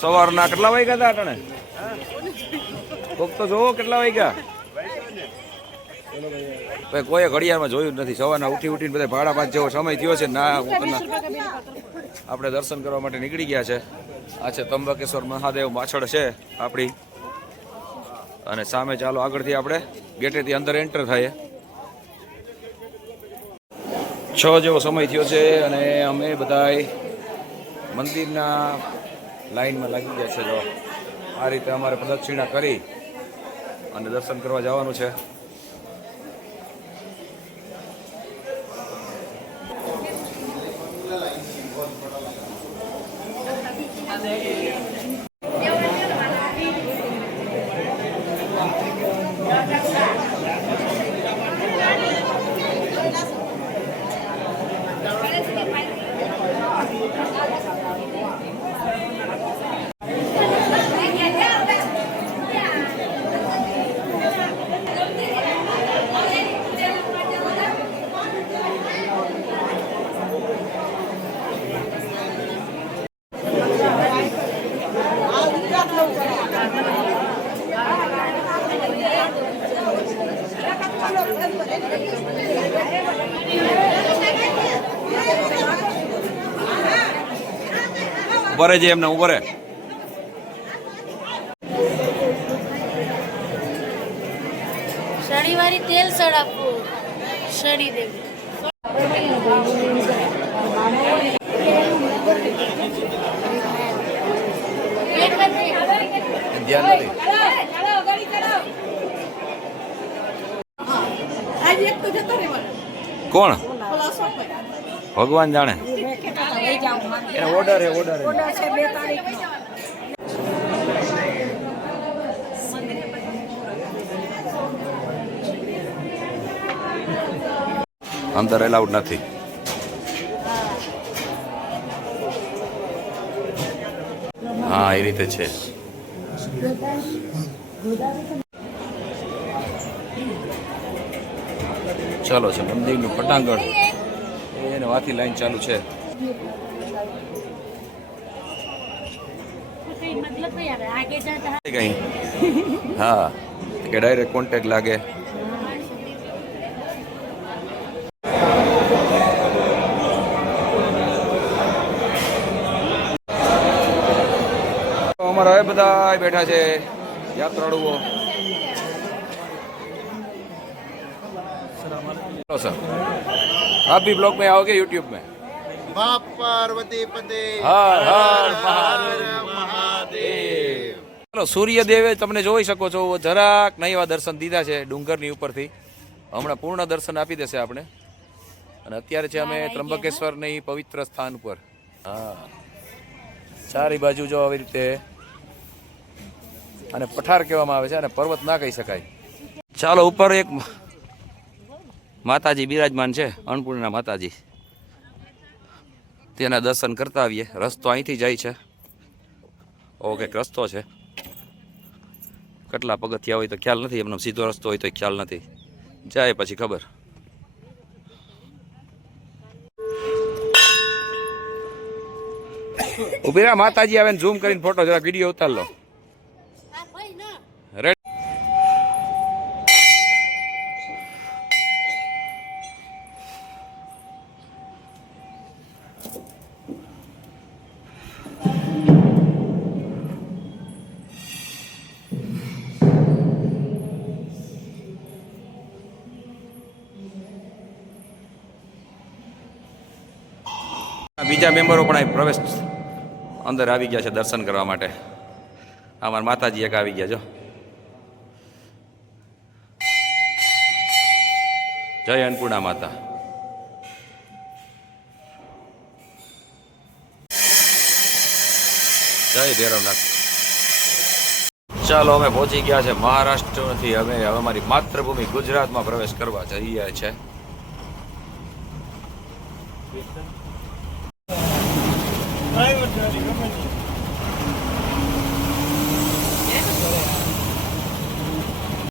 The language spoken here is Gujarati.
સવારના કેટલા વાગ્યા હતા અટાણે? કોક તો જોવો કેટલા વાગ્યા. કોઈ ઘડિયાળમાં જોયું જ નથી. સવારના ઉઠીને બધા ભાડા પાંચ જેવો સમય થયો છે ના. આપણે દર્શન કરવા માટે નીકળી ગયા છે. આ છે ત્રંબકેશ્વર મહાદેવ પાછળ છે આપણી, અને સામે ચાલો આગળથી આપણે ગેટેથી અંદર એન્ટર થાય. 6 જેવો સમય થયો છે અને અમે બધાય મંદિરના લાઈનમાં લાગી ગયા છે. જો આ રીતે અમારે પ્રદક્ષિણા કરી અને દર્શન કરવા જવાનું છે. ઉભરે છે એમને ઉભરે. શનિવારી તેલ સડાપવું શનિ દેવી. ધ્યાન નથી. કોણ? ભગવાન જાણે. એને ઓર્ડર હે, ઓર્ડર છે 2 તારીખનો. અંદર એલાઉડ નથી. હા એ રીતે છે. ચાલો છે મંદિરનું પટાંગણ, એને વાથી લાઈન ચાલુ છે. કઈ હા કે ડાયરેક્ટ કોન્ટેક્ટ લાગે. અમારા હવે બધા બેઠા છે યાત્રાળુઓ. सर आप भी ब्लॉग में आओगे यूट्यूब में? माँ पार्वती पते हर हर મહાદેવ. ચલો સૂર્યદેવે તમને જોઈ શકો છો જરાક નહીં એવા દર્શન દીધા છે ડુંગરની ઉપરથી. હમણાં પૂર્ણ દર્શન આપી દેશે આપણે. અને અત્યારે છે અમે ત્રંબકેશ્વરની પવિત્ર સ્થાન પર. હા ચારે બાજુ જો આવી રીતે, અને પઠાર કહેવામાં આવે છે, અને પર્વત ના કહી શકાય. ચાલો ઉપર એક માતાજી બિરાજમાન છે, અન્નપૂર્ણા માતાજી. તેના દર્શન કરતા આવીએ. રસ્તો અહીંથી જાય છે. ઓકે રસ્તો છે. કેટલા પગથિયા હોય તો ખ્યાલ નથી, એમનો સીધો રસ્તો હોય તો ખ્યાલ નથી. જાય પછી ખબર. ઉભી રહ્યા માતાજી આવે ને ઝૂમ કરીને ફોટો જરાક વિડીયો ઉતાર લો. બીજા મેમ્બરો પણ અહીં પ્રવેશ અંદર આવી ગયા છે દર્શન કરવા માટે. અમારા માતાજી એક આવી ગયા. જો જય અન્નપૂર્ણા માતા. જય ભૈરવનાથ. ચાલો અમે પહોંચી ગયા છે મહારાષ્ટ્રથી. અમે હવે અમારી માતૃભૂમિ ગુજરાતમાં પ્રવેશ કરવા જઈ રહ્યા છે. Hi,